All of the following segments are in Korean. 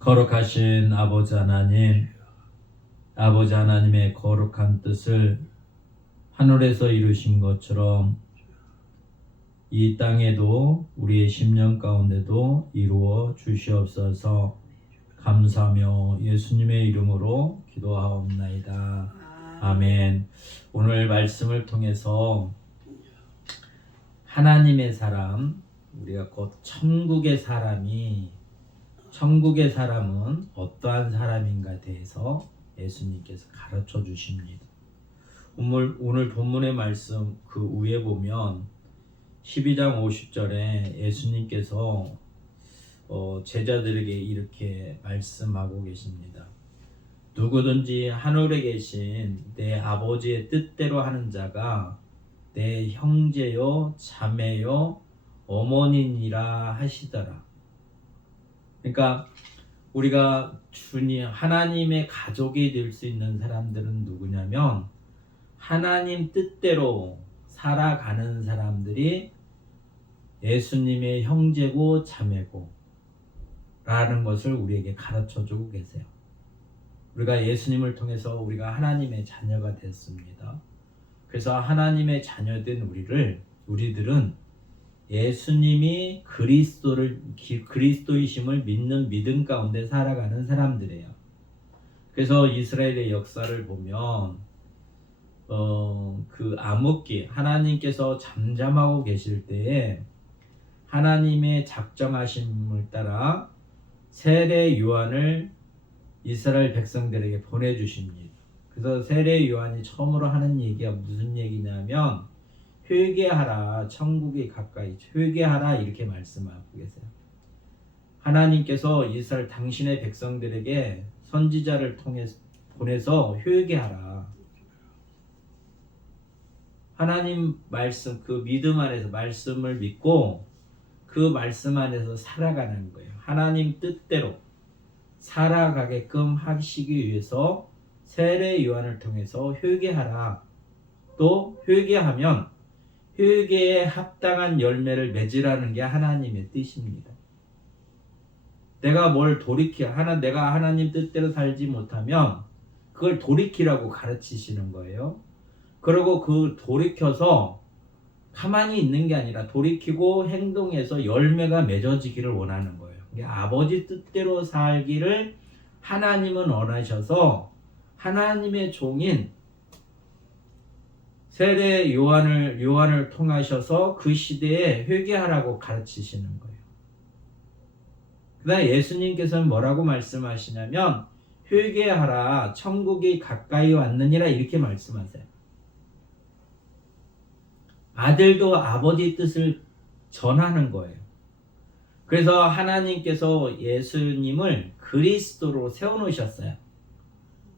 거룩하신 아버지 하나님, 아버지 하나님의 거룩한 뜻을 하늘에서 이루신 것처럼 이 땅에도 우리의 심령 가운데도 이루어 주시옵소서. 감사하며 예수님의 이름으로 기도하옵나이다. 아멘. 오늘 말씀을 통해서 하나님의 사람, 우리가 곧 천국의 사람은 어떠한 사람인가 대해서 예수님께서 가르쳐 주십니다. 오늘 본문의 말씀 그 위에 보면 12장 50절에 예수님께서 제자들에게 이렇게 말씀하고 계십니다. 누구든지 하늘에 계신 내 아버지의 뜻대로 하는 자가 내 형제요 자매요 어머니니라 하시더라. 그러니까 우리가 하나님의 가족이 될 수 있는 사람들은 누구냐면 하나님 뜻대로 살아가는 사람들이 예수님의 형제고 자매고 라는 것을 우리에게 가르쳐 주고 계세요. 우리가 예수님을 통해서 우리가 하나님의 자녀가 됐습니다. 그래서 하나님의 자녀된 우리들은 예수님이 그리스도이심을 믿는 믿음 가운데 살아가는 사람들이에요. 그래서 이스라엘의 역사를 보면 그 암흑기, 하나님께서 잠잠하고 계실 때에 하나님의 작정하심을 따라 세례 요한을 이스라엘 백성들에게 보내주십니다. 그래서 세례 요한이 처음으로 하는 얘기가 무슨 얘기냐면 회개하라, 천국이 가까이, 회개하라 이렇게 말씀하고 계세요. 하나님께서 이스라엘 당신의 백성들에게 선지자를 보내서 회개하라. 하나님 말씀, 그 믿음 안에서 말씀을 믿고 그 말씀 안에서 살아가는 거예요. 하나님 뜻대로 살아가게끔 하시기 위해서 세례 요한을 통해서 회개하라. 또 회개하면 회개에 합당한 열매를 맺으라는 게 하나님의 뜻입니다. 내가 내가 하나님 뜻대로 살지 못하면 그걸 돌이키라고 가르치시는 거예요. 그리고 그 돌이켜서 가만히 있는 게 아니라 돌이키고 행동해서 열매가 맺어지기를 원하는 거예요. 아버지 뜻대로 살기를 하나님은 원하셔서 하나님의 종인 세례 요한을 통하셔서 그 시대에 회개하라고 가르치시는 거예요. 그다음에 예수님께서는 뭐라고 말씀하시냐면 회개하라, 천국이 가까이 왔느니라 이렇게 말씀하세요. 아들도 아버지 뜻을 전하는 거예요. 그래서 하나님께서 예수님을 그리스도로 세워놓으셨어요.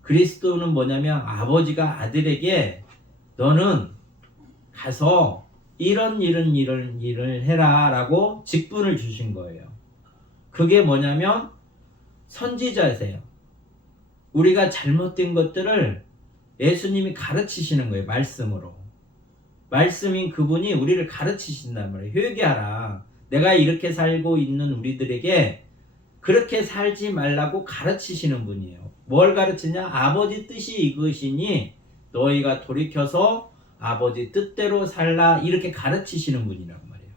그리스도는 뭐냐면 아버지가 아들에게 너는 가서 이런 일을 해라 라고 직분을 주신 거예요. 그게 뭐냐면 선지자세요. 우리가 잘못된 것들을 예수님이 가르치시는 거예요. 말씀으로. 말씀인 그분이 우리를 가르치신단 말이에요. 회개하라. 내가 이렇게 살고 있는 우리들에게 그렇게 살지 말라고 가르치시는 분이에요. 뭘 가르치냐? 아버지 뜻이 이것이니 너희가 돌이켜서 아버지 뜻대로 살라 이렇게 가르치시는 분이란 말이에요.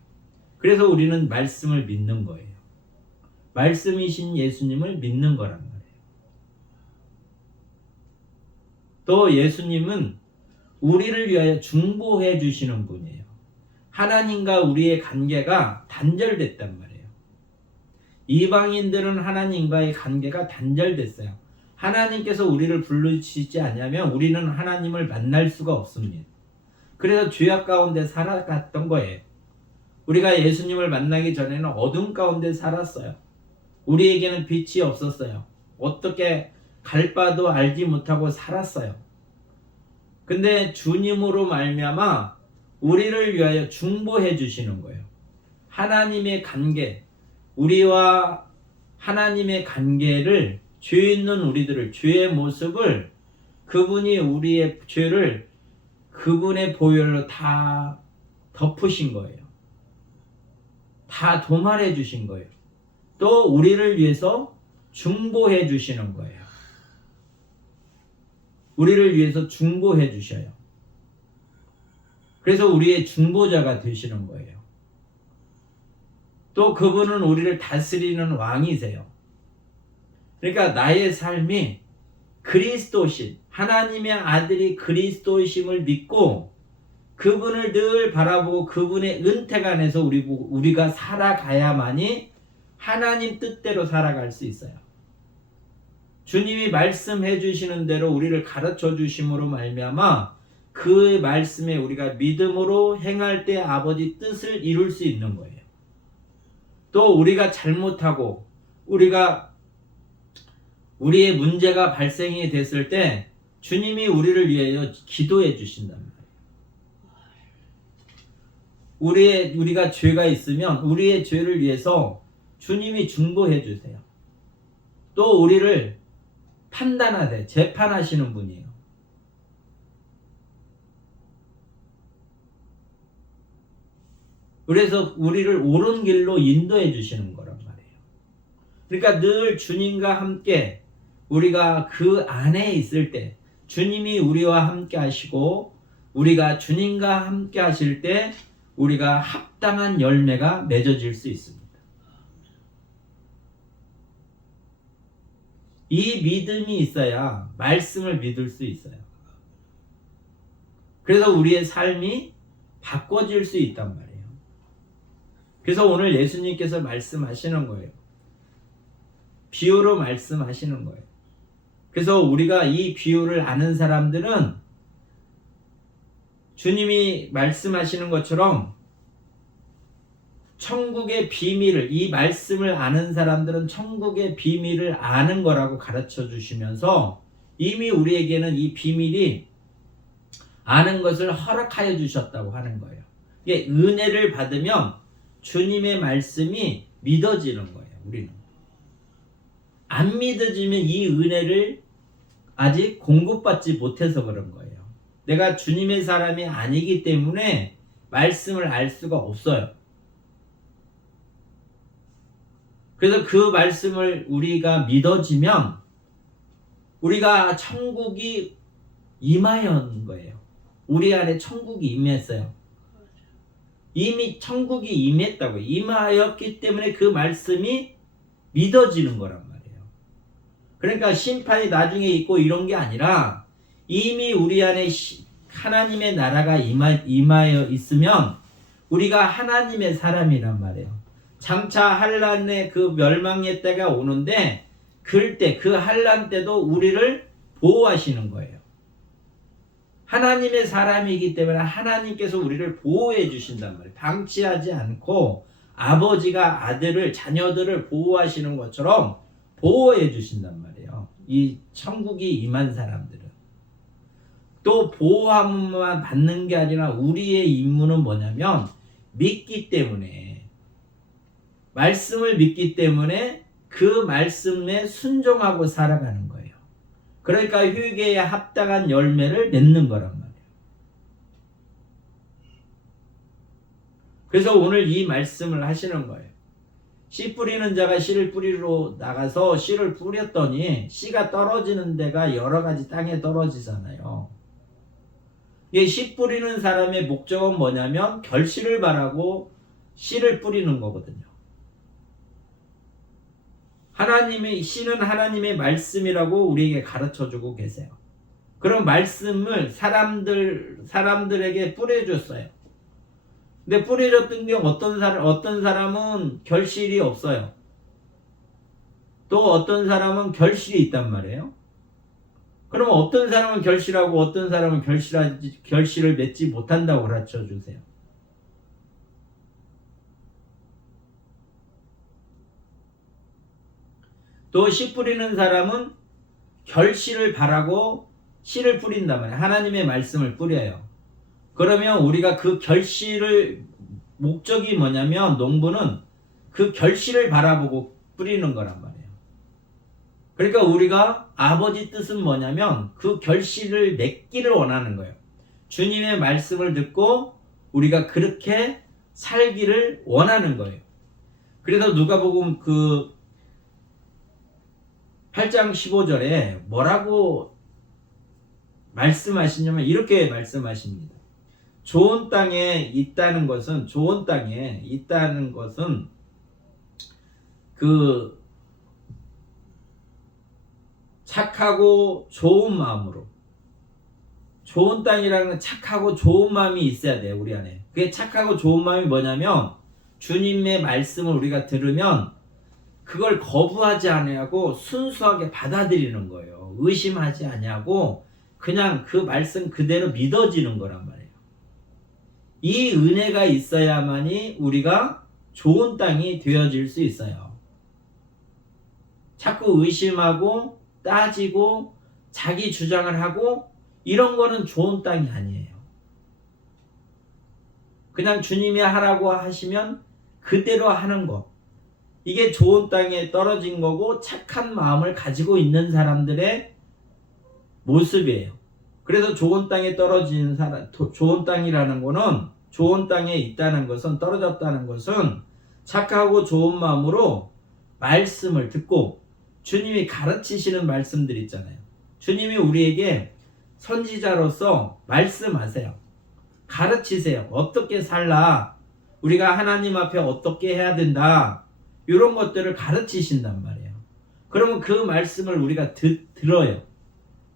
그래서 우리는 말씀을 믿는 거예요. 말씀이신 예수님을 믿는 거란 말이에요. 또 예수님은 우리를 위하여 중보해 주시는 분이에요. 하나님과 우리의 관계가 단절됐단 말이에요. 이방인들은 하나님과의 관계가 단절됐어요. 하나님께서 우리를 부르시지 않으면 우리는 하나님을 만날 수가 없습니다. 그래서 죄악 가운데 살아갔던 거예요. 우리가 예수님을 만나기 전에는 어둠 가운데 살았어요. 우리에게는 빛이 없었어요. 어떻게 갈 바도 알지 못하고 살았어요. 근데 주님으로 말미암아 우리를 위하여 중보해 주시는 거예요. 하나님의 관계, 우리와 하나님의 관계를, 죄 있는 우리들을, 죄의 모습을 그분이 우리의 죄를 그분의 보혈로 다 덮으신 거예요. 다 도말해 주신 거예요. 또 우리를 위해서 중보해 주시는 거예요. 우리를 위해서 중보해 주셔요. 그래서 우리의 중보자가 되시는 거예요. 또 그분은 우리를 다스리는 왕이세요. 그러니까 나의 삶이 그리스도신, 하나님의 아들이 그리스도심을 믿고 그분을 늘 바라보고 그분의 은택 안에서 우리가 살아가야만이 하나님 뜻대로 살아갈 수 있어요. 주님이 말씀해 주시는 대로 우리를 가르쳐 주심으로 말미암아 그 말씀에 우리가 믿음으로 행할 때 아버지 뜻을 이룰 수 있는 거예요. 또 우리가 잘못하고 우리의 문제가 발생이 됐을 때 주님이 우리를 위하여 기도해 주신단 말이에요. 우리가 죄가 있으면 우리의 죄를 위해서 주님이 중보해 주세요. 또 우리를 판단하되 재판하시는 분이에요. 그래서 우리를 옳은 길로 인도해 주시는 거란 말이에요. 그러니까 늘 주님과 함께 우리가 그 안에 있을 때 주님이 우리와 함께 하시고 우리가 주님과 함께 하실 때 우리가 합당한 열매가 맺어질 수 있습니다. 이 믿음이 있어야 말씀을 믿을 수 있어요. 그래서 우리의 삶이 바꿔질 수 있단 말이에요. 그래서 오늘 예수님께서 말씀하시는 거예요. 비유로 말씀하시는 거예요. 그래서 우리가 이 비유를 아는 사람들은 주님이 말씀하시는 것처럼 천국의 비밀을, 이 말씀을 아는 사람들은 천국의 비밀을 아는 거라고 가르쳐 주시면서 이미 우리에게는 이 비밀이 아는 것을 허락하여 주셨다고 하는 거예요. 이게 은혜를 받으면 주님의 말씀이 믿어지는 거예요. 우리는 안 믿어지면 이 은혜를 아직 공급받지 못해서 그런 거예요. 내가 주님의 사람이 아니기 때문에 말씀을 알 수가 없어요. 그래서 그 말씀을 우리가 믿어지면 우리가 천국이 임하였는 거예요. 우리 안에 천국이 임했어요. 이미 천국이 임했다고요. 임하였기 때문에 그 말씀이 믿어지는 거란 말이에요. 그러니까 심판이 나중에 있고 이런 게 아니라 이미 우리 안에 하나님의 나라가 임하여 있으면 우리가 하나님의 사람이란 말이에요. 장차 환란의 그 멸망의 때가 오는데 그때 그 환란 때도 우리를 보호하시는 거예요. 하나님의 사람이기 때문에 하나님께서 우리를 보호해 주신단 말이에요. 방치하지 않고 아버지가 아들을, 자녀들을 보호하시는 것처럼 보호해 주신단 말이에요. 이 천국이 임한 사람들은. 또 보호함만 받는 게 아니라 우리의 임무는 뭐냐면 믿기 때문에, 말씀을 믿기 때문에 그 말씀에 순종하고 살아가는 거예요. 그러니까 회개에 합당한 열매를 맺는 거란 말이에요. 그래서 오늘 이 말씀을 하시는 거예요. 씨 뿌리는 자가 씨를 뿌리러 나가서 씨를 뿌렸더니 씨가 떨어지는 데가 여러 가지 땅에 떨어지잖아요. 이게 씨 뿌리는 사람의 목적은 뭐냐면 결실을 바라고 씨를 뿌리는 거거든요. 씨는 하나님의 말씀이라고 우리에게 가르쳐주고 계세요. 그런 말씀을 사람들에게 뿌려줬어요. 근데 뿌려줬던 게 어떤 사람은 결실이 없어요. 또 어떤 사람은 결실이 있단 말이에요. 그럼 어떤 사람은 결실하고 어떤 사람은 결실을 맺지 못한다고 가르쳐주세요. 또 씨 뿌리는 사람은 결실을 바라고 씨를 뿌린단 말이에요. 하나님의 말씀을 뿌려요. 그러면 우리가 그 결실을, 목적이 뭐냐면 농부는 그 결실을 바라보고 뿌리는 거란 말이에요. 그러니까 우리가 아버지 뜻은 뭐냐면 그 결실을 맺기를 원하는 거예요. 주님의 말씀을 듣고 우리가 그렇게 살기를 원하는 거예요. 그래서 누가복음 8장 15절에 뭐라고 말씀하시냐면 이렇게 말씀하십니다. 좋은 땅에 있다는 것은 그 착하고 좋은 마음으로, 좋은 땅이라는 건 착하고 좋은 마음이 있어야 돼요, 우리 안에. 그게 착하고 좋은 마음이 뭐냐면 주님의 말씀을 우리가 들으면 그걸 거부하지 아니하고 순수하게 받아들이는 거예요. 의심하지 아니하고 그냥 그 말씀 그대로 믿어지는 거란 말이에요. 이 은혜가 있어야만이 우리가 좋은 땅이 되어질 수 있어요. 자꾸 의심하고 따지고 자기 주장을 하고 이런 거는 좋은 땅이 아니에요. 그냥 주님이 하라고 하시면 그대로 하는 거, 이게 좋은 땅에 떨어진 거고 착한 마음을 가지고 있는 사람들의 모습이에요. 그래서 좋은 땅에 떨어진 사람, 좋은 땅이라는 거는, 좋은 땅에 있다는 것은, 떨어졌다는 것은 착하고 좋은 마음으로 말씀을 듣고, 주님이 가르치시는 말씀들 있잖아요. 주님이 우리에게 선지자로서 말씀하세요. 가르치세요. 어떻게 살라, 우리가 하나님 앞에 어떻게 해야 된다, 이런 것들을 가르치신단 말이에요. 그러면 그 말씀을 우리가 들어요.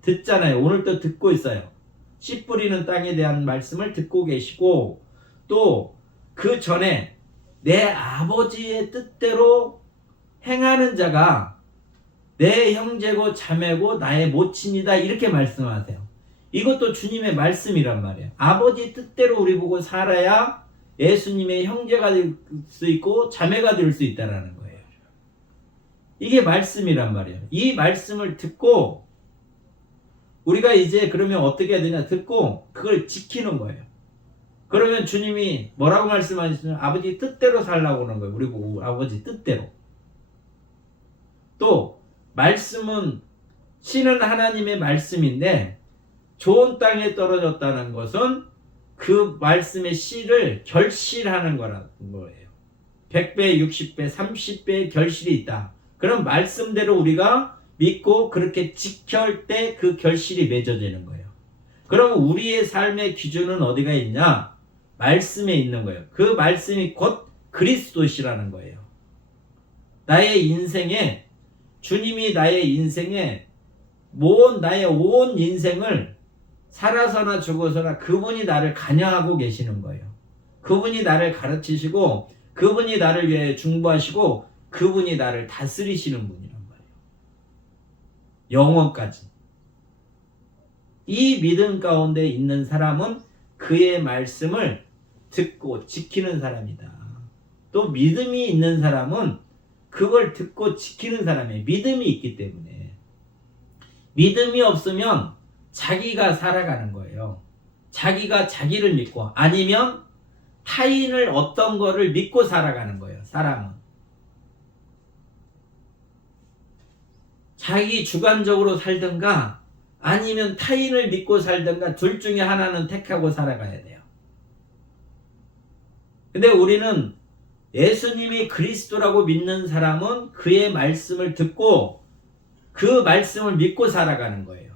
듣잖아요. 오늘도 듣고 있어요. 씨 뿌리는 땅에 대한 말씀을 듣고 계시고, 또 그 전에 내 아버지의 뜻대로 행하는 자가 내 형제고 자매고 나의 모친이다, 이렇게 말씀하세요. 이것도 주님의 말씀이란 말이에요. 아버지 뜻대로 우리 보고 살아야 예수님의 형제가 될 수 있고 자매가 될 수 있다는 거예요. 이게 말씀이란 말이에요. 이 말씀을 듣고 우리가 이제 그러면 어떻게 해야 되냐, 듣고 그걸 지키는 거예요. 그러면 주님이 뭐라고 말씀하시냐면 아버지 뜻대로 살라고 하는 거예요. 우리 보고 아버지 뜻대로. 또 말씀은 신은 하나님의 말씀인데 좋은 땅에 떨어졌다는 것은 그 말씀의 씨를 결실하는 거라는 거예요. 100배, 60배, 30배의 결실이 있다. 그럼 말씀대로 우리가 믿고 그렇게 지킬 때 그 결실이 맺어지는 거예요. 그럼 우리의 삶의 기준은 어디가 있냐? 말씀에 있는 거예요. 그 말씀이 곧 그리스도시라는 거예요. 나의 인생에, 주님이 나의 인생에 나의 온 인생을 살아서나 죽어서나 그분이 나를 관여하고 계시는 거예요. 그분이 나를 가르치시고 그분이 나를 위해 중보하시고 그분이 나를 다스리시는 분이란 말이에요. 영원까지. 이 믿음 가운데 있는 사람은 그의 말씀을 듣고 지키는 사람이다. 또 믿음이 있는 사람은 그걸 듣고 지키는 사람이에요. 믿음이 있기 때문에. 믿음이 없으면 자기가 살아가는 거예요. 자기가 자기를 믿고, 아니면 타인을 어떤 거를 믿고 살아가는 거예요. 사람은 자기 주관적으로 살든가 아니면 타인을 믿고 살든가 둘 중에 하나는 택하고 살아가야 돼요. 근데 우리는 예수님이 그리스도라고 믿는 사람은 그의 말씀을 듣고 그 말씀을 믿고 살아가는 거예요.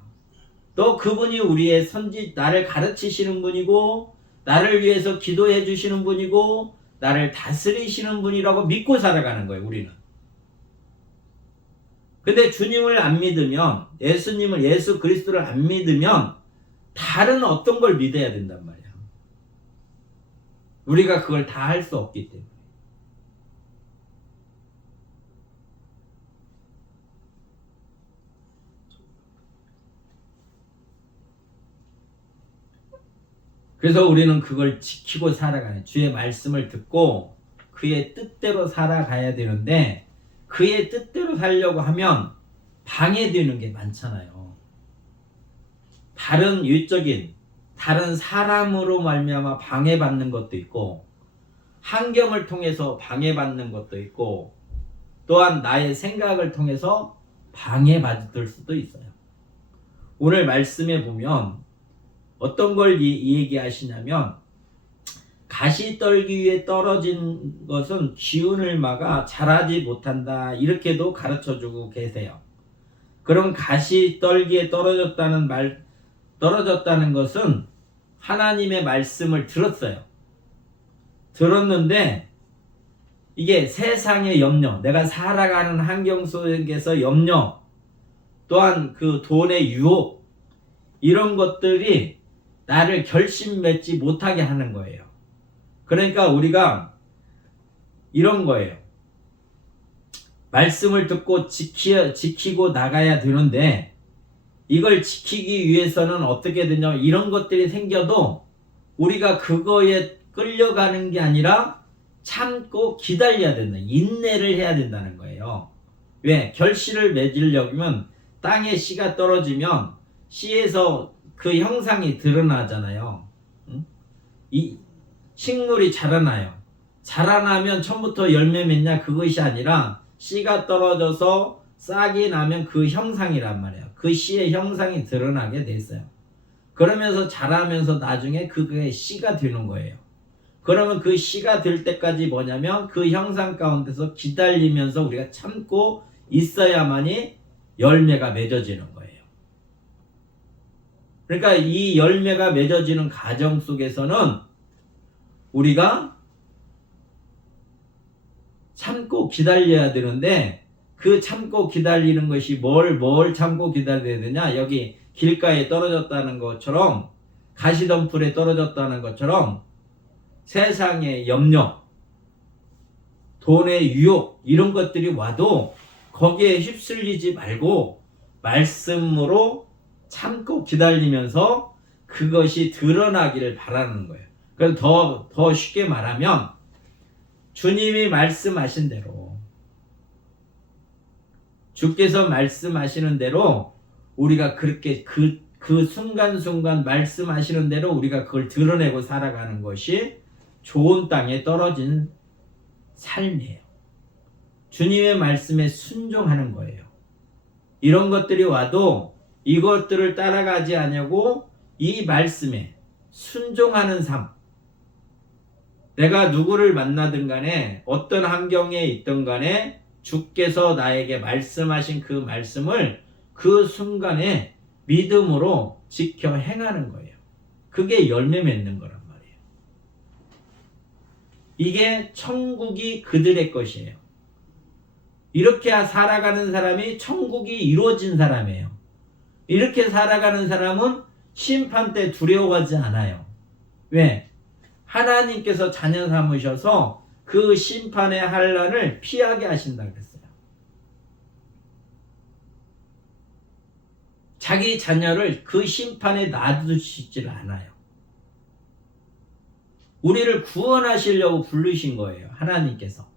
또 그분이 우리의 나를 가르치시는 분이고 나를 위해서 기도해 주시는 분이고 나를 다스리시는 분이라고 믿고 살아가는 거예요, 우리는. 근데 주님을 안 믿으면, 예수 그리스도를 안 믿으면 다른 어떤 걸 믿어야 된단 말이야. 우리가 그걸 다 할 수 없기 때문에. 그래서 우리는 그걸 지키고 살아가는, 주의 말씀을 듣고 그의 뜻대로 살아가야 되는데, 그의 뜻대로 살려고 하면 방해되는 게 많잖아요. 다른 유적인, 다른 사람으로 말미암아 방해받는 것도 있고, 환경을 통해서 방해받는 것도 있고, 또한 나의 생각을 통해서 방해받을 수도 있어요. 오늘 말씀에 보면 어떤 걸 얘기하시냐면, 가시떨기 위에 떨어진 것은 기운을 막아 자라지 못한다, 이렇게도 가르쳐주고 계세요. 그럼 가시 떨기에 떨어졌다는 것은 하나님의 말씀을 들었어요. 들었는데 이게 세상의 염려, 내가 살아가는 환경 속에서 염려, 또한 그 돈의 유혹, 이런 것들이 나를 결심 맺지 못하게 하는 거예요. 그러니까 우리가 이런 거예요. 말씀을 듣고 지키고 나가야 되는데, 이걸 지키기 위해서는 어떻게 되냐면 이런 것들이 생겨도 우리가 그거에 끌려가는 게 아니라 참고 기다려야 된다. 인내를 해야 된다는 거예요. 왜? 결실을 맺으려면 땅에 씨가 떨어지면 씨에서 그 형상이 드러나잖아요. 응? 이 식물이 자라나요. 자라나면 처음부터 열매 맺냐 그것이 아니라 씨가 떨어져서 싹이 나면 그 형상이란 말이에요. 그 씨의 형상이 드러나게 됐어요. 그러면서 자라면서 나중에 그게 씨가 되는 거예요. 그러면 그 씨가 될 때까지 뭐냐면 그 형상 가운데서 기다리면서 우리가 참고 있어야만이 열매가 맺어지는 거예요. 그러니까 이 열매가 맺어지는 과정 속에서는 우리가 참고 기다려야 되는데, 그 참고 기다리는 것이 뭘 참고 기다려야 되냐? 여기 길가에 떨어졌다는 것처럼, 가시덤불에 떨어졌다는 것처럼 세상의 염려, 돈의 유혹, 이런 것들이 와도 거기에 휩쓸리지 말고 말씀으로 참고 기다리면서 그것이 드러나기를 바라는 거예요. 그래서 더 쉽게 말하면 주님이 말씀하신 대로, 주께서 말씀하시는 대로 우리가 그렇게 그 순간순간 말씀하시는 대로 우리가 그걸 드러내고 살아가는 것이 좋은 땅에 떨어진 삶이에요. 주님의 말씀에 순종하는 거예요. 이런 것들이 와도 이것들을 따라가지 않냐고 이 말씀에 순종하는 삶. 내가 누구를 만나든 간에 어떤 환경에 있든 간에 주께서 나에게 말씀하신 그 말씀을 그 순간에 믿음으로 지켜 행하는 거예요. 그게 열매 맺는 거란 말이에요. 이게 천국이 그들의 것이에요. 이렇게 살아가는 사람이 천국이 이루어진 사람이에요. 이렇게 살아가는 사람은 심판 때 두려워하지 않아요. 왜? 하나님께서 자녀 삼으셔서 그 심판의 환난을 피하게 하신다 그랬어요. 자기 자녀를 그 심판에 놔두시질 않아요. 우리를 구원하시려고 부르신 거예요. 하나님께서.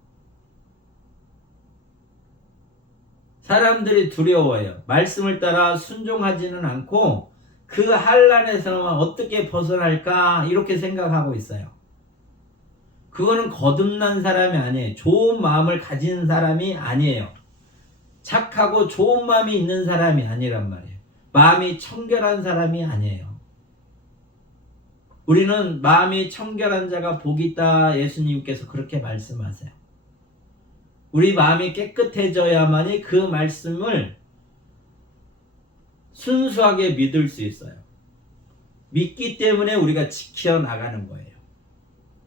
사람들이 두려워해요. 말씀을 따라 순종하지는 않고 그 환난에서는 어떻게 벗어날까 이렇게 생각하고 있어요. 그거는 거듭난 사람이 아니에요. 좋은 마음을 가진 사람이 아니에요. 착하고 좋은 마음이 있는 사람이 아니란 말이에요. 마음이 청결한 사람이 아니에요. 우리는 마음이 청결한 자가 복이 있다, 예수님께서 그렇게 말씀하세요. 우리 마음이 깨끗해져야만이 그 말씀을 순수하게 믿을 수 있어요. 믿기 때문에 우리가 지켜나가는 거예요.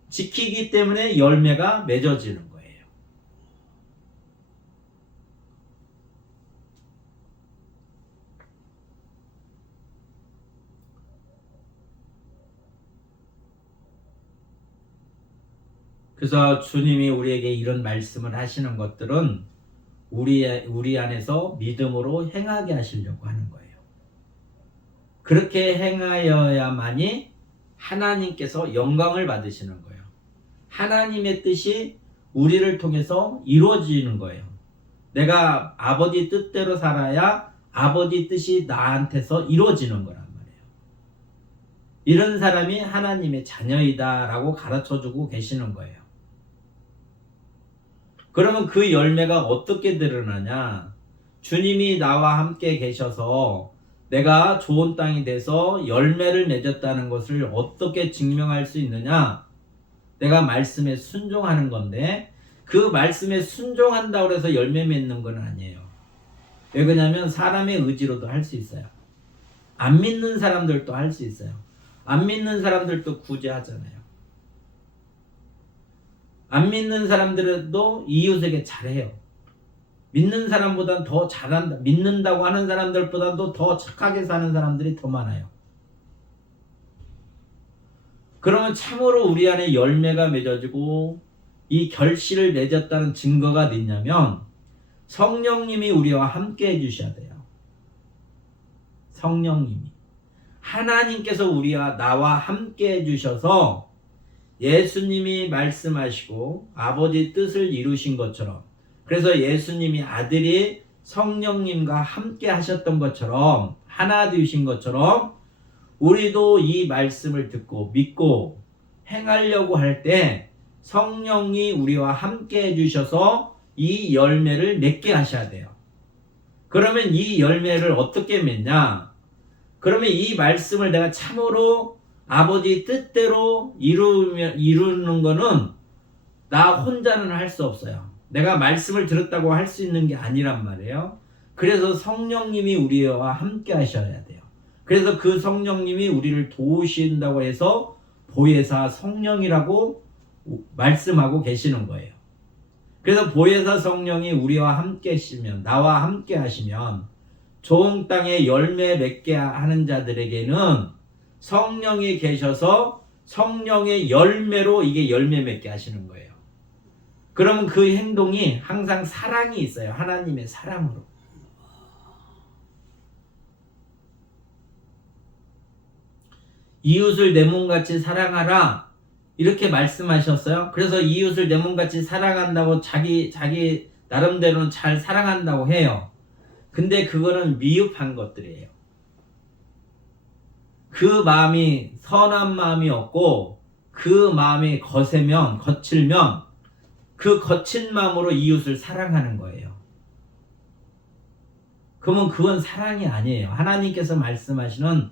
지키기 때문에 열매가 맺어지는 거예요. 그래서 주님이 우리에게 이런 말씀을 하시는 것들은 우리 안에서 믿음으로 행하게 하시려고 하는 거예요. 그렇게 행하여야만이 하나님께서 영광을 받으시는 거예요. 하나님의 뜻이 우리를 통해서 이루어지는 거예요. 내가 아버지 뜻대로 살아야 아버지 뜻이 나한테서 이루어지는 거란 말이에요. 이런 사람이 하나님의 자녀이다 라고 가르쳐주고 계시는 거예요. 그러면 그 열매가 어떻게 드러나냐? 주님이 나와 함께 계셔서 내가 좋은 땅이 돼서 열매를 맺었다는 것을 어떻게 증명할 수 있느냐? 내가 말씀에 순종하는 건데, 그 말씀에 순종한다고 해서 열매 맺는 건 아니에요. 왜 그러냐면 사람의 의지로도 할 수 있어요. 안 믿는 사람들도 할 수 있어요. 안 믿는 사람들도 구제하잖아요. 안 믿는 사람들도 이웃에게 잘해요. 믿는 사람보다 더 잘한다. 믿는다고 하는 사람들보다도 더 착하게 사는 사람들이 더 많아요. 그러면 참으로 우리 안에 열매가 맺어지고 이 결실을 맺었다는 증거가 있냐면 성령님이 우리와 함께 해주셔야 돼요. 성령님이. 하나님께서 우리와 나와 함께 해주셔서 예수님이 말씀하시고 아버지 뜻을 이루신 것처럼, 그래서 예수님이 아들이 성령님과 함께 하셨던 것처럼, 하나 되신 것처럼 우리도 이 말씀을 듣고 믿고 행하려고 할 때 성령이 우리와 함께 해주셔서 이 열매를 맺게 하셔야 돼요. 그러면 이 열매를 어떻게 맺냐? 그러면 이 말씀을 내가 참으로 아버지 뜻대로 이루는 거는 나 혼자는 할 수 없어요. 내가 말씀을 들었다고 할 수 있는 게 아니란 말이에요. 그래서 성령님이 우리와 함께 하셔야 돼요. 그래서 그 성령님이 우리를 도우신다고 해서 보혜사 성령이라고 말씀하고 계시는 거예요. 그래서 보혜사 성령이 우리와 함께 하시면, 나와 함께 하시면 좋은 땅에 열매 맺게 하는 자들에게는 성령이 계셔서 성령의 열매로 이게 열매 맺게 하시는 거예요. 그러면 그 행동이 항상 사랑이 있어요. 하나님의 사랑으로. 이웃을 내 몸같이 사랑하라 이렇게 말씀하셨어요. 그래서 이웃을 내 몸같이 사랑한다고 자기 나름대로는 잘 사랑한다고 해요. 근데 그거는 미흡한 것들이에요. 그 마음이 선한 마음이 없고 그 마음이 거칠면 그 거친 마음으로 이웃을 사랑하는 거예요. 그러면 그건 사랑이 아니에요. 하나님께서 말씀하시는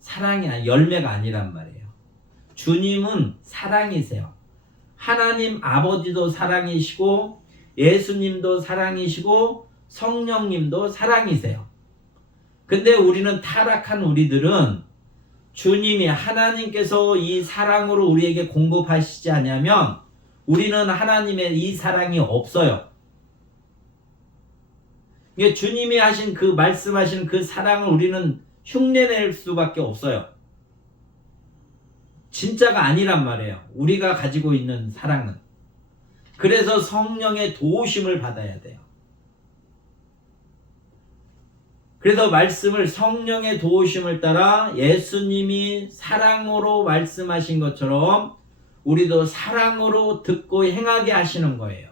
사랑이 열매가 아니란 말이에요. 주님은 사랑이세요. 하나님 아버지도 사랑이시고 예수님도 사랑이시고 성령님도 사랑이세요. 근데 우리는 타락한 우리들은 주님이 하나님께서 이 사랑으로 우리에게 공급하시지 않으면 우리는 하나님의 이 사랑이 없어요. 이게 주님이 하신 그 말씀하신 그 사랑을 우리는 흉내낼 수밖에 없어요. 진짜가 아니란 말이에요. 우리가 가지고 있는 사랑은. 그래서 성령의 도우심을 받아야 돼요. 그래서 말씀을 성령의 도우심을 따라 예수님이 사랑으로 말씀하신 것처럼 우리도 사랑으로 듣고 행하게 하시는 거예요.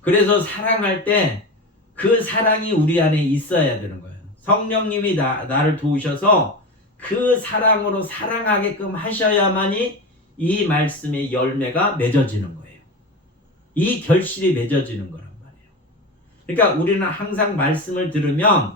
그래서 사랑할 때 그 사랑이 우리 안에 있어야 되는 거예요. 성령님이 나를 도우셔서 그 사랑으로 사랑하게끔 하셔야만이 이 말씀의 열매가 맺어지는 거예요. 이 결실이 맺어지는 거란 말이에요. 그러니까 우리는 항상 말씀을 들으면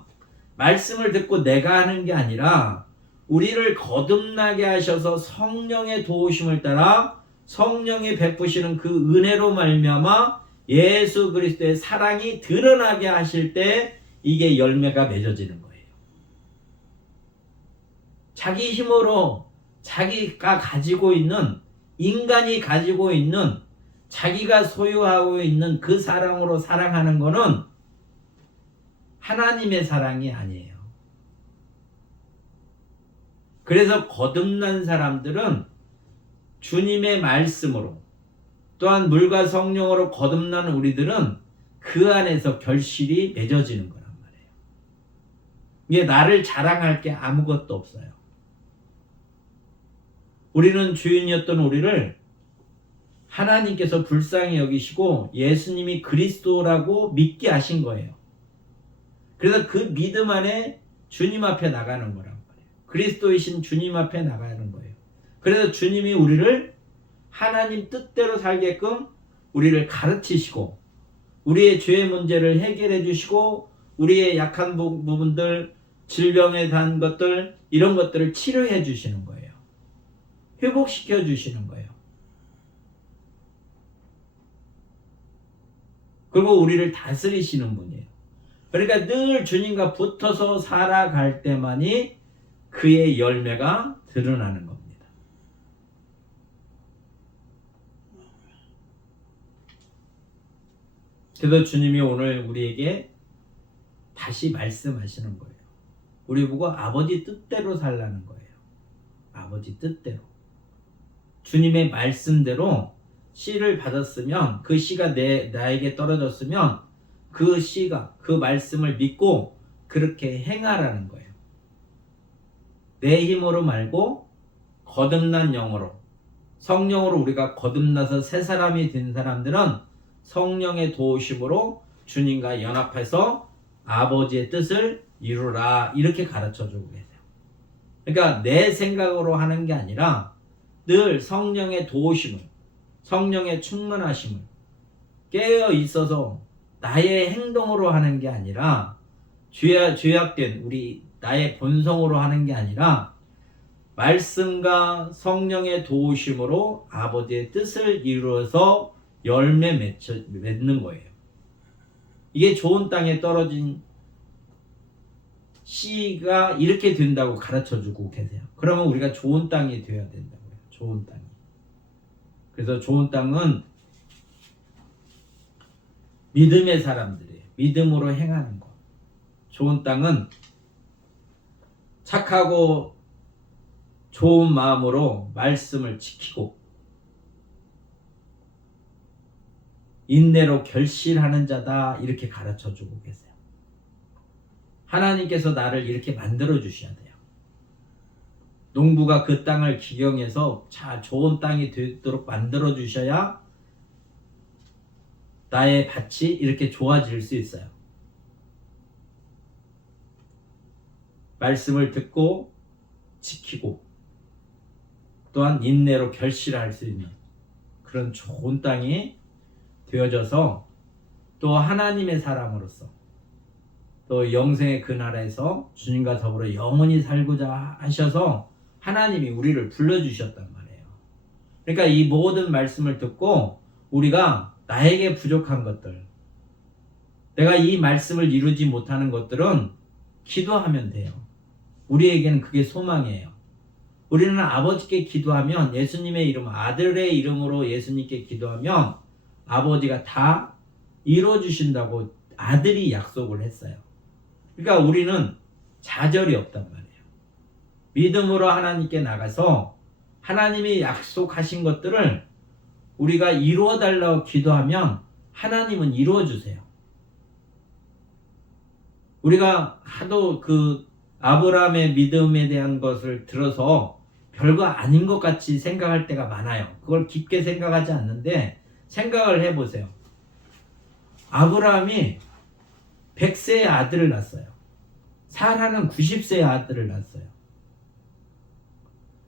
말씀을 듣고 내가 하는 게 아니라 우리를 거듭나게 하셔서 성령의 도우심을 따라 성령이 베푸시는 그 은혜로 말미암아 예수 그리스도의 사랑이 드러나게 하실 때 이게 열매가 맺어지는 거예요. 자기 힘으로 자기가 가지고 있는, 인간이 가지고 있는, 자기가 소유하고 있는 그 사랑으로 사랑하는 거는 하나님의 사랑이 아니에요. 그래서 거듭난 사람들은 주님의 말씀으로 또한 물과 성령으로 거듭난 우리들은 그 안에서 결실이 맺어지는 거란 말이에요. 이게 나를 자랑할 게 아무것도 없어요. 우리는 주인이었던 우리를 하나님께서 불쌍히 여기시고 예수님이 그리스도라고 믿게 하신 거예요. 그래서 그 믿음 안에 주님 앞에 나가는 거란 말이에요. 그리스도이신 주님 앞에 나가는 거예요. 그래서 주님이 우리를 하나님 뜻대로 살게끔 우리를 가르치시고 우리의 죄의 문제를 해결해 주시고 우리의 약한 부분들, 질병에 대한 것들, 이런 것들을 치료해 주시는 거예요. 회복시켜 주시는 거예요. 그리고 우리를 다스리시는 분이에요. 그러니까 늘 주님과 붙어서 살아갈 때만이 그의 열매가 드러나는 겁니다. 그래서 주님이 오늘 우리에게 다시 말씀하시는 거예요. 우리 보고 아버지 뜻대로 살라는 거예요. 아버지 뜻대로. 주님의 말씀대로 씨를 받았으면 그 씨가 나에게 떨어졌으면 그 씨가 그 말씀을 믿고 그렇게 행하라는 거예요. 내 힘으로 말고 거듭난 영으로, 성령으로 우리가 거듭나서 새 사람이 된 사람들은 성령의 도우심으로 주님과 연합해서 아버지의 뜻을 이루라, 이렇게 가르쳐주고 계세요. 그러니까 내 생각으로 하는 게 아니라 늘 성령의 도우심을, 성령의 충만하심을 깨어 있어서 나의 행동으로 하는 게 아니라 죄악된 나의 본성으로 하는 게 아니라 말씀과 성령의 도우심으로 아버지의 뜻을 이루어서 열매 맺는 거예요. 이게 좋은 땅에 떨어진 씨가 이렇게 된다고 가르쳐주고 계세요. 그러면 우리가 좋은 땅이 되어야 된다고요. 좋은 땅이. 그래서 좋은 땅은 믿음의 사람들이에요. 믿음으로 행하는 것. 좋은 땅은 착하고 좋은 마음으로 말씀을 지키고 인내로 결실하는 자다, 이렇게 가르쳐주고 계세요. 하나님께서 나를 이렇게 만들어 주셔야 돼요. 농부가 그 땅을 기경해서 좋은 땅이 되도록 만들어 주셔야 나의 밭이 이렇게 좋아질 수 있어요. 말씀을 듣고 지키고 또한 인내로 결실할 수 있는 그런 좋은 땅이 되어져서 또 하나님의 사람으로서 또 영생의 그 나라에서 주님과 더불어 영원히 살고자 하셔서 하나님이 우리를 불러주셨단 말이에요. 그러니까 이 모든 말씀을 듣고 우리가 나에게 부족한 것들, 내가 이 말씀을 이루지 못하는 것들은 기도하면 돼요. 우리에게는 그게 소망이에요. 우리는 아버지께 기도하면, 예수님의 이름, 아들의 이름으로 예수님께 기도하면 아버지가 다 이루어주신다고 아들이 약속을 했어요. 그러니까 우리는 좌절이 없단 말이에요. 믿음으로 하나님께 나가서 하나님이 약속하신 것들을 우리가 이루어 달라고 기도하면 하나님은 이루어 주세요. 우리가 하도 그 아브라함의 믿음에 대한 것을 들어서 별거 아닌 것 같이 생각할 때가 많아요. 그걸 깊게 생각하지 않는데 생각을 해보세요. 아브라함이 100세의 아들을 낳았어요. 사라는 90세의 아들을 낳았어요.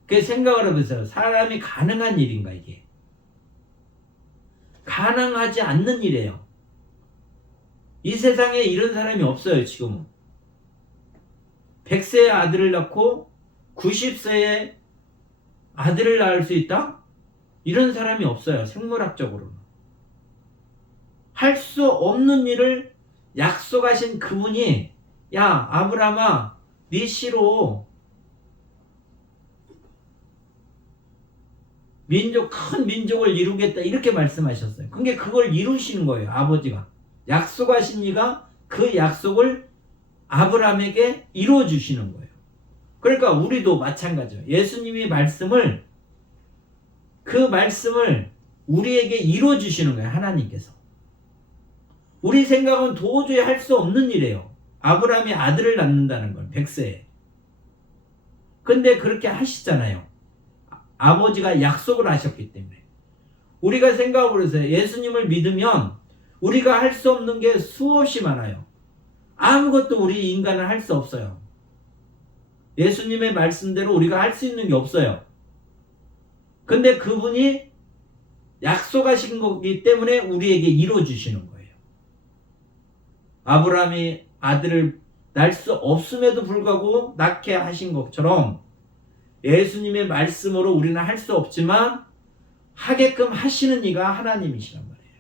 그 생각을 해보세요. 사람이 가능한 일인가 이게? 가능하지 않는 일이에요. 이 세상에 이런 사람이 없어요. 지금은 100세의 아들을 낳고 90세의 아들을 낳을 수 있다? 이런 사람이 없어요. 생물학적으로는. 할 수 없는 일을 약속하신 그분이, 야 아브라함아, 네 씨로 큰 민족을 이루겠다, 이렇게 말씀하셨어요. 그게 그걸 이루시는 거예요. 아버지가 약속하신 이가 그 약속을 아브라함에게 이루어 주시는 거예요. 그러니까 우리도 마찬가지예요. 예수님이 그 말씀을 우리에게 이루어 주시는 거예요. 하나님께서. 우리 생각은 도저히 할 수 없는 일이에요. 아브라함이 아들을 낳는다는 건 100세에. 근데 그렇게 하시잖아요. 아버지가 약속을 하셨기 때문에. 우리가 생각을 해서 예수님을 믿으면 우리가 할 수 없는 게 수없이 많아요. 아무것도 우리 인간은 할 수 없어요. 예수님의 말씀대로 우리가 할 수 있는 게 없어요. 근데 그분이 약속하신 거기 때문에 우리에게 이루어 주시는 거예요. 아브라함이 아들을 낳을 수 없음에도 불구하고 낳게 하신 것처럼 예수님의 말씀으로 우리는 할 수 없지만 하게끔 하시는 이가 하나님이시란 말이에요.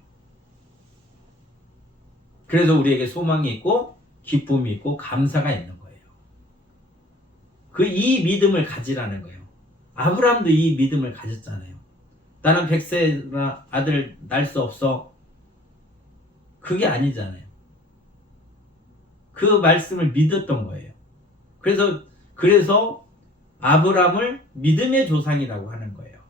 그래서 우리에게 소망이 있고 기쁨이 있고 감사가 있는 거예요. 이 믿음을 가지라는 거예요. 아브라함도 이 믿음을 가졌잖아요. 나는 100세나 아들 낳을 수 없어. 그게 아니잖아요. 그 말씀을 믿었던 거예요. 그래서 아브라함을 믿음의 조상이라고 하는 거예요.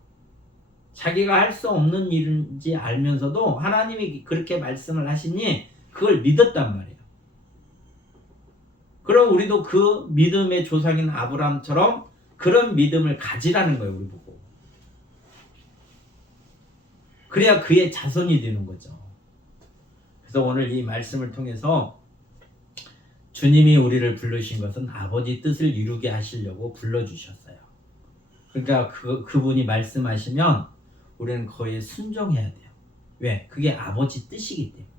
자기가 할 수 없는 일인지 알면서도 하나님이 그렇게 말씀을 하시니 그걸 믿었단 말이에요. 그럼 우리도 그 믿음의 조상인 아브라함처럼 그런 믿음을 가지라는 거예요. 우리 보고. 그래야 그의 자손이 되는 거죠. 그래서 오늘 이 말씀을 통해서 주님이 우리를 부르신 것은 아버지 뜻을 이루게 하시려고 불러주셨어요. 그러니까 그분이 말씀하시면 우리는 거기에 순종해야 돼요. 왜? 그게 아버지 뜻이기 때문에.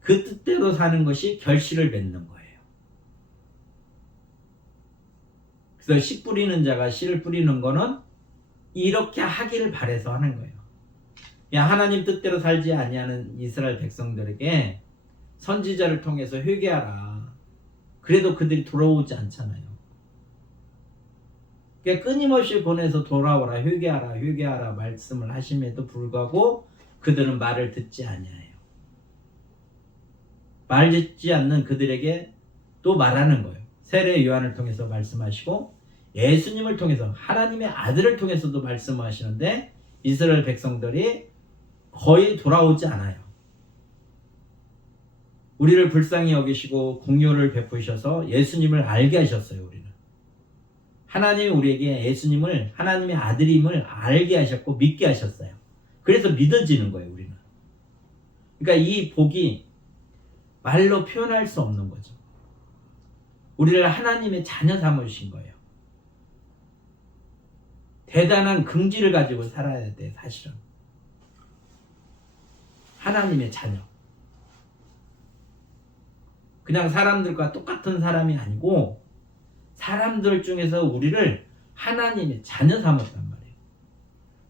그 뜻대로 사는 것이 결실을 맺는 거예요. 그래서 씨 뿌리는 자가 씨를 뿌리는 거는 이렇게 하기를 바라서 하는 거예요. 하나님 뜻대로 살지 아니하는 이스라엘 백성들에게 선지자를 통해서 회개하라. 그래도 그들이 돌아오지 않잖아요. 그러니까 끊임없이 보내서 돌아오라, 회개하라 말씀을 하심에도 불구하고 그들은 말을 듣지 아니하여. 말 듣지 않는 그들에게 또 말하는 거예요. 세례 요한을 통해서 말씀하시고 예수님을 통해서 하나님의 아들을 통해서도 말씀하시는데 이스라엘 백성들이 거의 돌아오지 않아요. 우리를 불쌍히 여기시고 공효를 베푸셔서 예수님을 알게 하셨어요. 우리는 하나님이 우리에게 예수님을 하나님의 아들임을 알게 하셨고 믿게 하셨어요. 그래서 믿어지는 거예요. 우리는. 그러니까 이 복이 말로 표현할 수 없는 거죠. 우리를 하나님의 자녀 삼으신 거예요. 대단한 긍지를 가지고 살아야 돼. 사실은 하나님의 자녀. 그냥 사람들과 똑같은 사람이 아니고 사람들 중에서 우리를 하나님의 자녀 삼았단 말이에요.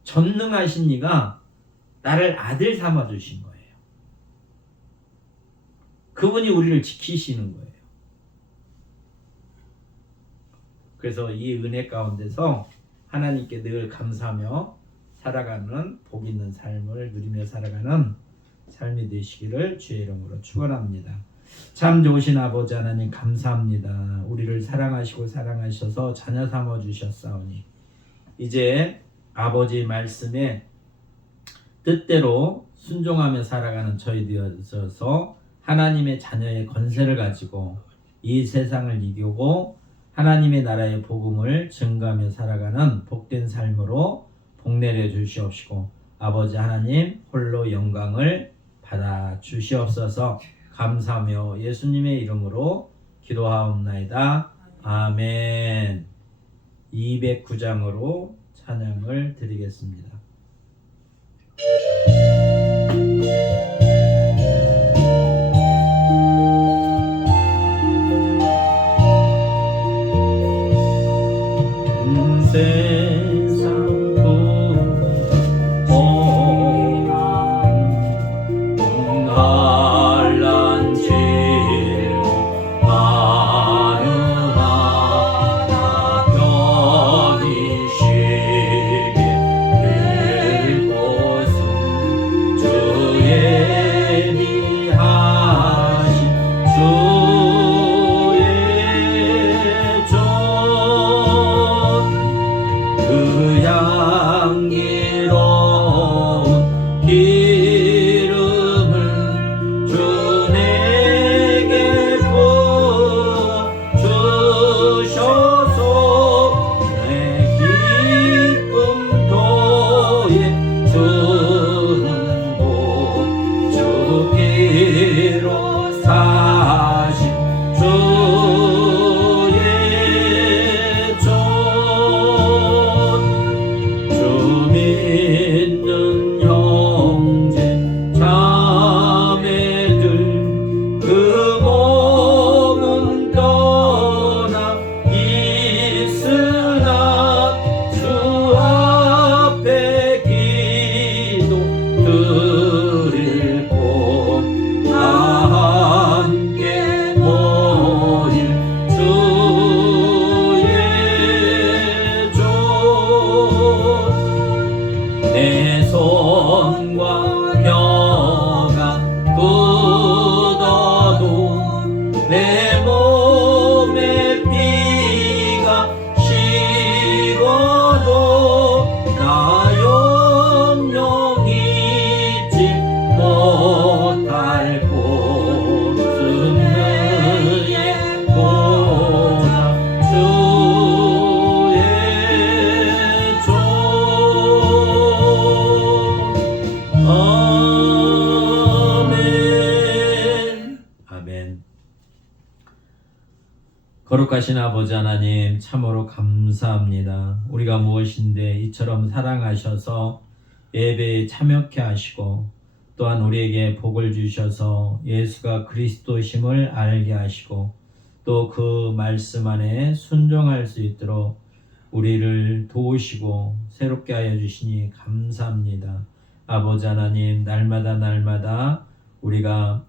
전능하신 이가 나를 아들 삼아주신 거예요. 그분이 우리를 지키시는 거예요. 그래서 이 은혜 가운데서 하나님께 늘 감사하며 살아가는 복 있는 삶을 누리며 살아가는 삶이 되시기를 주의 이름으로 축원합니다. 참 좋으신 아버지 하나님 감사합니다. 우리를 사랑하시고 사랑하셔서 자녀 삼아 주셨사오니 이제 아버지 말씀에 뜻대로 순종하며 살아가는 저희 되어서 하나님의 자녀의 권세를 가지고 이 세상을 이기고 하나님의 나라의 복음을 증거하며 살아가는 복된 삶으로 복내려 주시옵시고 아버지 하나님 홀로 영광을 받아 주시옵소서. 감사하며 예수님의 이름으로 기도하옵나이다. 아멘. 209장으로 찬양을 드리겠습니다. 주의 거룩하신 아버지 하나님, 참으로 감사합니다. 우리가 무엇인데 이처럼 사랑하셔서 예배에 참여케 하시고, 또한 우리에게 복을 주셔서 예수가 그리스도심을 알게 하시고, 또 그 말씀 안에 순종할 수 있도록 우리를 도우시고 새롭게 하여 주시니 감사합니다. 아버지 하나님, 날마다 우리가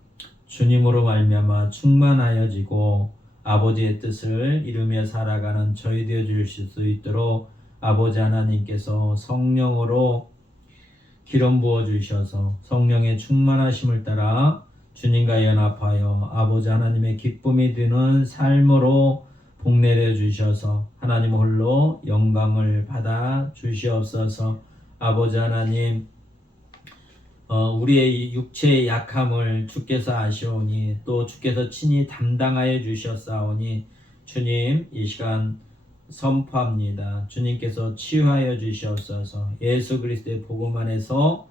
주님으로 말미암아 충만하여지고 아버지의 뜻을 이루며 살아가는 저희 되어 주실 수 있도록 아버지 하나님께서 성령으로 기름 부어 주셔서 성령의 충만하심을 따라 주님과 연합하여 아버지 하나님의 기쁨이 드는 삶으로 복내려 주셔서 하나님 홀로 영광을 받아 주시옵소서. 아버지 하나님, 우리의 육체의 약함을 주께서 아시오니 또 주께서 친히 담당하여 주셨사오니 주님, 이 시간 선포합니다. 주님께서 치유하여 주시옵소서. 예수 그리스도의 복음 안에서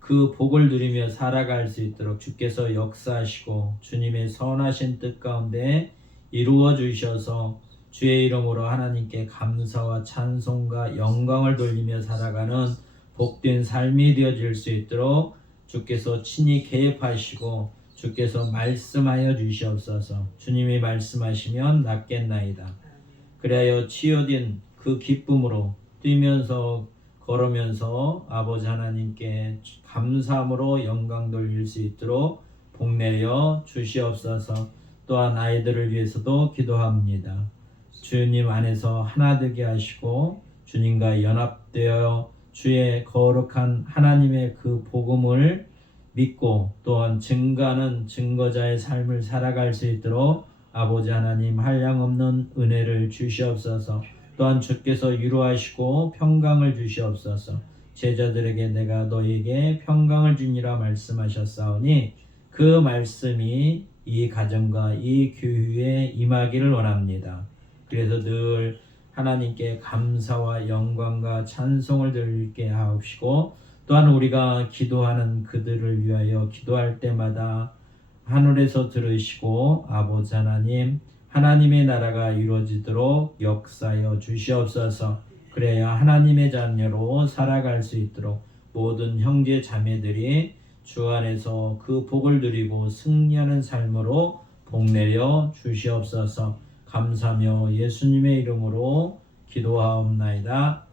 그 복을 누리며 살아갈 수 있도록 주께서 역사하시고 주님의 선하신 뜻 가운데 이루어 주셔서 주의 이름으로 하나님께 감사와 찬송과 영광을 돌리며 살아가는 복된 삶이 되어질 수 있도록 주께서 친히 개입하시고 주께서 말씀하여 주시옵소서. 주님이 말씀하시면 낫겠나이다. 그리하여 치유된 그 기쁨으로 뛰면서 걸으면서 아버지 하나님께 감사함으로 영광 돌릴 수 있도록 복내려 주시옵소서. 또한 아이들을 위해서도 기도합니다. 주님 안에서 하나 되게 하시고 주님과 연합되어 주의 거룩한 하나님의 그 복음을 믿고 또한 증거하는 증거자의 삶을 살아갈 수 있도록 아버지 하나님 한량없는 은혜를 주시옵소서. 또한 주께서 위로하시고 평강을 주시옵소서. 제자들에게 내가 너에게 평강을 주니라 말씀하셨사오니 그 말씀이 이 가정과 이 교회에 임하기를 원합니다. 그래서 늘 하나님께 감사와 영광과 찬송을 드리게 하옵시고 또한 우리가 기도하는 그들을 위하여 기도할 때마다 하늘에서 들으시고 아버지 하나님, 하나님의 나라가 이루어지도록 역사하여 주시옵소서. 그래야 하나님의 자녀로 살아갈 수 있도록 모든 형제 자매들이 주 안에서 그 복을 누리고 승리하는 삶으로 복내려 주시옵소서. 감사하며 예수님의 이름으로 기도하옵나이다.